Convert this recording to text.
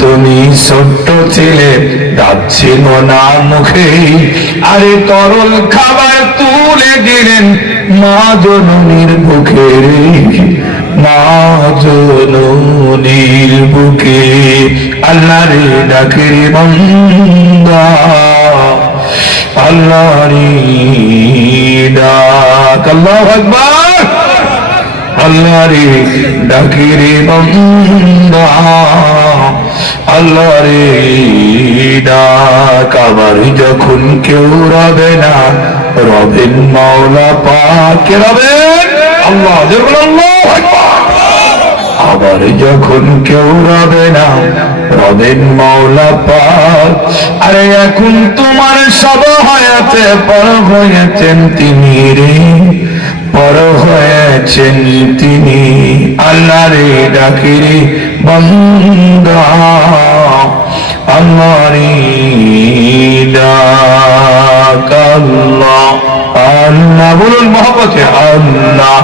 তুমি ছোট্ট ছিলে, দাঁত ছিল না মুখে, আরে তরল খাবার তুলে দিলেন মা জননীর বুকে রে, মা জননীর বুকে। আল্লাহ রে ডাকে রে বান্দা, আল্লাহ রে ডাক, আল্লাহু আকবার। আল্লাহ রে ডাকে রে বান্দা, আল্লাহ রে ডাক। আবার যখন কেউ রবে না, রবেন মাওলা পাক। কে রবেন? আল্লাহ। আল্লাহু আকবার। আবার যখন কেউ রবে না, রবেন মাওলা পাক। আরে এখন তোমার সব হয়েছে, পর হয়েছেন তিনি রে, পর হয়েছেন তিনি। আল্লাহ রে ডাকে রে বান্দা, আল্লাহ রে ডাক। আল্লাহ আল্লাহ বলুন মহব্বতে, আল্লাহ।